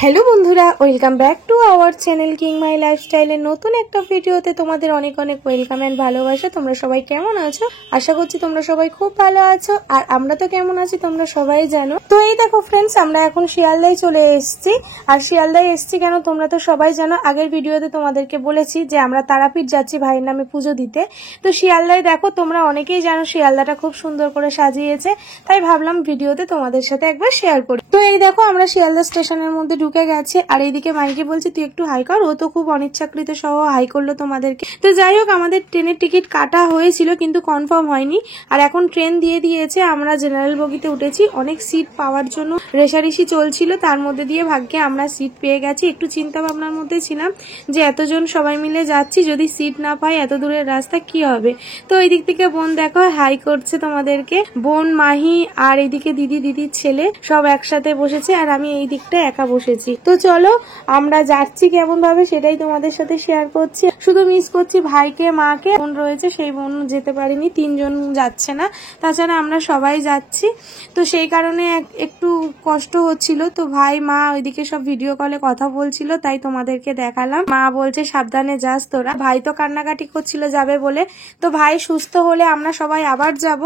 Hello বন্ধুরা, welcome back to our channel king my লাইফস্টাইলের নতুন একটা ভিডিওতে তোমাদের অনেক অনেক ওয়েলকাম এন্ড ভালোবাসা। তোমরা সবাই কেমন আছো? আশা করছি তোমরা সবাই খুব ভালো আছো, আর আমরা তো কেমন আছি তোমরা সবাই জানো। তো এই দেখো ফ্রেন্ডস, আমরা এখন শিয়ালদায় চলে এসেছি। আর শিয়ালদায় এসেছি কেন তোমরা তো সবাই জানো, আগের ভিডিওতে তোমাদেরকে বলেছি যে আমরা তারাপীঠ যাচ্ছি ভাইয়ের নামে পুজো দিতে। তো শিয়ালদায় দেখো, তোমরা অনেকেই জানো শিয়ালদাটা খুব সুন্দর করে সাজিয়েছে, তাই ভাবলাম ভিডিওতে তোমাদের সাথে একবার শেয়ার করি। তো এই দেখো, আমরা শিয়ালদা স্টেশনের মধ্যে ঢুকে গেছে, আর এইদিকে মাইকে বলছে তুই একটু হাই কর। ও তো খুব অনিচ্ছাকৃত সহ হাই করলো তোমাদেরকে। তো যাই হোক, আমাদের ট্রেনের টিকিট কাটা হয়েছিল কিন্তু কনফার্ম হয়নি, আর এখন ট্রেন দিয়ে দিয়েছে। আমরা জেনারেল বগিতে উঠেছি, অনেক সিট পাওয়ার জন্য রেশারেশি চলছিল, তার মধ্যে দিয়ে ভাগ্যে আমরা সিট পেয়ে গেছি। একটু চিন্তা ভাবনার মধ্যে ছিলাম যে এতজন সবাই মিলে যাচ্ছি, যদি সিট না পাই এত দূরের রাস্তা কি হবে। তো এই দিক থেকে বোন দেখো হাই করছে তোমাদেরকে, বোন, মাহি আর এইদিকে দিদির ছেলে সব একসাথে বসেছে, আর আমি এই দিকটা একা বসেছি। তো চলো আমরা যাচ্ছি কেমন ভাবে সেটাই তোমাদের সাথে শেয়ার করছি। শুধু মিস করছি ভাইকে, মাকে, বোন রয়েছে সেই বোন যেতে পারিনি, 3 জন যাচ্ছে না, তাছাড়া আমরা সবাই যাচ্ছি। তো সেই কারণে একটু কষ্ট হচ্ছিল। তো ভাই মা ওইদিকে সব ভিডিও কলে কথা বলছিল, তাই তোমাদেরকে দেখালাম। মা বলছে সাবধানে যাস তোরা। ভাই তো কান্নাকাটি করছিল যাবে বলে। তো ভাই সুস্থ হলে আমরা সবাই আবার যাব।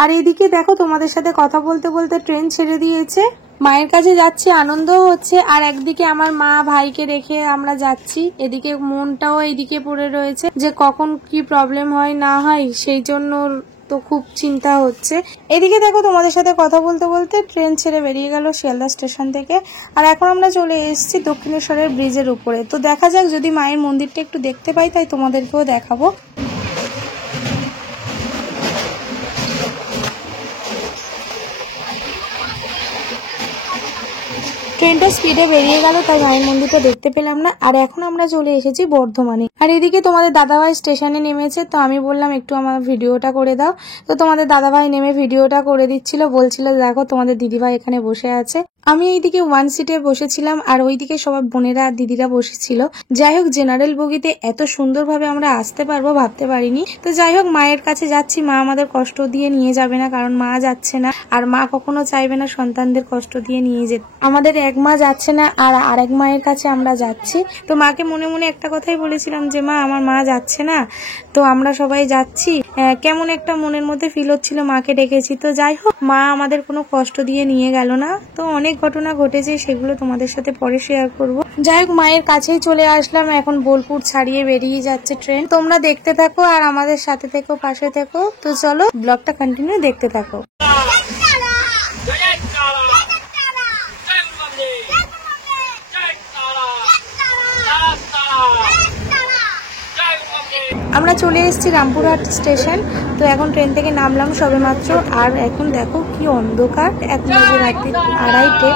আর এইদিকে দেখো, তোমাদের সাথে কথা বলতে বলতে ট্রেন ছেড়ে দিয়েছে, মায়ের কাছে যাচ্ছি, আনন্দ হচ্ছে। আর একদিকে আমার মা ভাইকে রেখে আমরা যাচ্ছি, এদিকে মনটাও এইদিকে পড়ে রয়েছে যে কখন কি প্রবলেম হয় না হয়, সেই জন্য তো খুব চিন্তা হচ্ছে। এদিকে দেখো, তোমাদের সাথে কথা বলতে বলতে ট্রেন ছেড়ে বেরিয়ে গেল শিয়ালদা স্টেশন থেকে, আর এখন আমরা চলে এসেছি দক্ষিণেশ্বরের ব্রিজের উপরে। তো দেখা যাক, যদি মায়ের মন্দিরটা একটু দেখতে পাই তাই তোমাদেরকেও দেখাবো। ট্রেনটা স্পিডে বেরিয়ে গেল, তাই মায়ের মন্দিরটা দেখতে পেলাম না। আর এখন আমরা চলে এসেছি বর্ধমানে। আর এদিকে তোমাদের দাদাভাই স্টেশনে নেমেছে, তো আমি বললাম একটু আমার ভিডিওটা করে দাও। তো তোমাদের দাদাভাই নেমে ভিডিওটা করে দিচ্ছিল, বলছিল দেখো তোমাদের দিদিভাই এখানে বসে আছে। আমি এইদিকে 1 সিটে বসেছিলাম, আর ওইদিকে সবাই বোনেরা আর দিদিরা বসেছিল। যাই হোক, জেনারেল বগিতে এত সুন্দরভাবে আমরা আসতে পারবো ভাবতে পারিনি। তো যাই হোক, মায়ের কাছে যাচ্ছি, মা আমাদের কষ্ট দিয়ে নিয়ে যাবে না, কারণ মা যাচ্ছে না, আর মা কখনো চাইবে না সন্তানদের কষ্ট দিয়ে নিয়ে যেতে। আমাদের এক মা যাচ্ছে না, আর আরেক মায়ের কাছে আমরা যাচ্ছি। তো মাকে মনে মনে একটা কথাই বলেছিলাম যে মা, আমার মা যাচ্ছে না, তো আমরা সবাই যাচ্ছি। কেমন একটা মনের মধ্যে ফিল হচ্ছিল, মাকে ডেকেছি। তো যাই হোক, মা আমাদের কোনো কষ্ট দিয়ে নিয়ে গেল না। তো অনেক ঘটনা ঘটেছে, সেগুলো তোমাদের সাথে পরে শেয়ার করব। যাই হোক, মায়ের কাছেই চলে আসলাম, এখন বোলপুর ছাড়িয়ে বেরিয়ে যাচ্ছে ট্রেন। তোমরা দেখতে থাকো আর আমাদের সাথে থেকো, পাশে থেকো। তো চলো ব্লগটা কন্টিনিউ দেখতে থাকো। আমরা চলে এসেছি রামপুরহাট স্টেশন। তো এখন ট্রেন থেকে নামলাম সবে মাত্র, আর এখন দেখো কি অন্ধকার, এখন বাজে রাত্রি 2:30।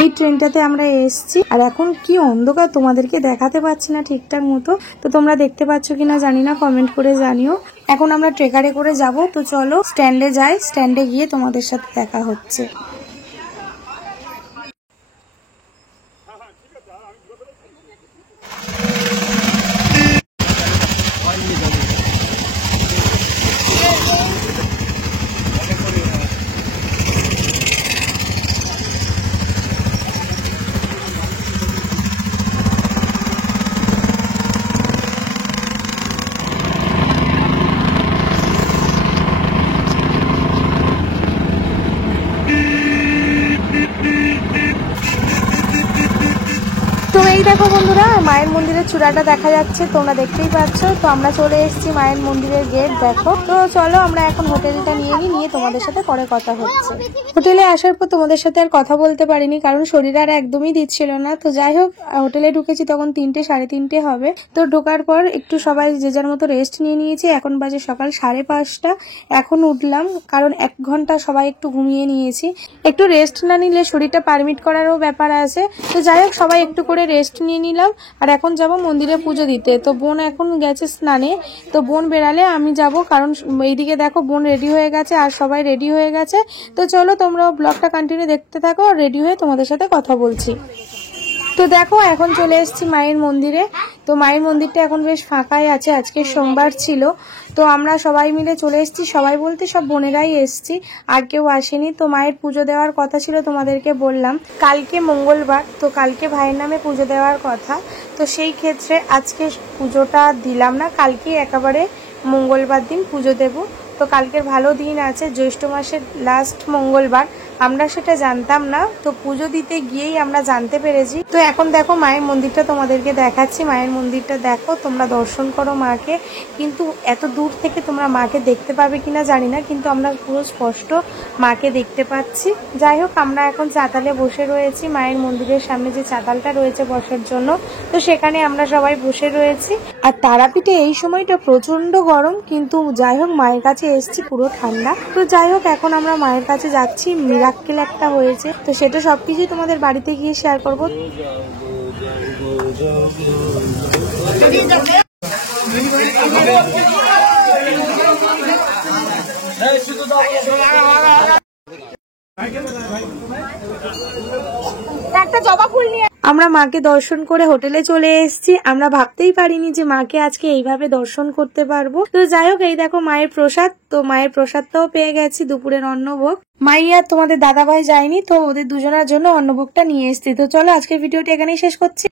এই ট্রেনটাতে আমরা এসেছি, আর এখন কি অন্ধকার, তোমাদেরকে দেখাতে পাচ্ছি না ঠিকঠাক মতো। তো তোমরা দেখতে পাচ্ছ কিনা জানি না, কমেন্ট করে জানিও। এখন আমরা ট্রেকারে করে যাব। তো চলো স্ট্যান্ডে যাই, স্ট্যান্ডে গিয়ে তোমাদের সাথে দেখা হচ্ছে। তো এই দেখো বন্ধুরা, মায়ের মন্দিরের চূড়াটা দেখা যাচ্ছে, তোমরা দেখতেই পাচ্ছ। তো আমরা চলে এসেছি মায়ের মন্দিরের গেট, দেখো। তো চলো আমরা এখন হোটেলটা নিয়ে তোমাদের সাথে পরে কথা হচ্ছে। হোটেলে আসার পর তোমাদের সাথে আর কথা বলতে পারিনি, কারণ শরীর আর একদমই দিচ্ছিল না। তো যাই হোক, হোটেলে ঢুকেছি তখন 3টে 3:30 হবে। তো ঢোকার পর একটু সবাই যে যার মতো রেস্ট নিয়ে নিয়েছি। এখন বাজে সকাল 5:30। এখন উঠলাম, কারণ 1 ঘন্টা সবাই একটু ঘুমিয়ে নিয়েছি। একটু রেস্ট না নিলে শরীরটা পারমিট করারও ব্যাপার আছে। তো যাই হোক, সবাই একটু করে রেস্ট নিয়ে নিলাম, আর এখন যাব মন্দিরে পুজো দিতে। তো বোন এখন গেছে স্নানে, তো বোন বেরালে আমি যাব, কারণ এইদিকে দেখো বোন রেডি হয়ে গেছে আর সবাই রেডি হয়ে গেছে। তো চলো তোমরা ব্লগটা কন্টিনিউ দেখতে থাকো, আর রেডি হয়ে তোমাদের সাথে কথা বলছি। তো দেখো এখন চলে এসেছি মায়ের মন্দিরে। তো মায়ের মন্দিরটা এখন বেশ ফাঁকাই আছে, আজকে সোমবার ছিল। তো আমরা সবাই মিলে চলে এসেছি, সবাই বলতে সব বোনেরাই এসেছি, আর কেউ আসেনি। তো মায়ের পুজো দেওয়ার কথা ছিল, তোমাদেরকে বললাম কালকে মঙ্গলবার, তো কালকে ভাইয়ের নামে পুজো দেওয়ার কথা। তো সেই ক্ষেত্রে আজকে পুজোটা দিলাম না, কালকে একেবারে মঙ্গলবার দিন পুজো দেব। তো কালকের ভালো দিন আছে, জ্যৈষ্ঠ মাসের লাস্ট মঙ্গলবার, আমরা সেটা জানতাম না, তো পুজো দিতে গিয়েই আমরা জানতে পেরেছি। তো এখন দেখো মায়ের মন্দিরটা তোমাদেরকে দেখাচ্ছি, মায়ের মন্দিরটা দেখো, তোমরা দর্শন করো মাকে। কিন্তু এত দূর থেকে তোমরা মাকে দেখতে পাবে কিনা জানি না, কিন্তু আমরা পুরো স্পষ্ট মাকে দেখতে পাচ্ছি। যাই হোক, আমরা এখন চাতালে বসে রয়েছি, মায়ের মন্দিরের সামনে যে চাতালটা রয়েছে বসার জন্য, তো সেখানে আমরা সবাই বসে রয়েছি। আর তারাপীঠে এই সময়টা প্রচন্ড গরম, কিন্তু যাই হোক মায়ের কাছে এসছি পুরো ঠান্ডা। তো যাই হোক, এখন আমরা মায়ের কাছে যাচ্ছি, মিরাক্কেল একটা হয়েছে, তো সেটা সবকিছুই তোমাদের বাড়িতে গিয়ে শেয়ার করবো। আমরা মাকে দর্শন করে হোটেলে চলে এসেছি। আমরা ভাবতেই পারিনি যে মাকে আজকে এইভাবে দর্শন করতে পারবো। তো যাই হোক, এই দেখো মায়ের প্রসাদ, তো মায়ের প্রসাদটাও পেয়ে গেছি, দুপুরের অন্নভোগ। মাই আর তোমাদের দাদাভাই যায়নি, তো ওদের দুজনের জন্য অন্নভোগটা নিয়ে এসেছি। তো চলো আজকের ভিডিওটা এখানেই শেষ করছি।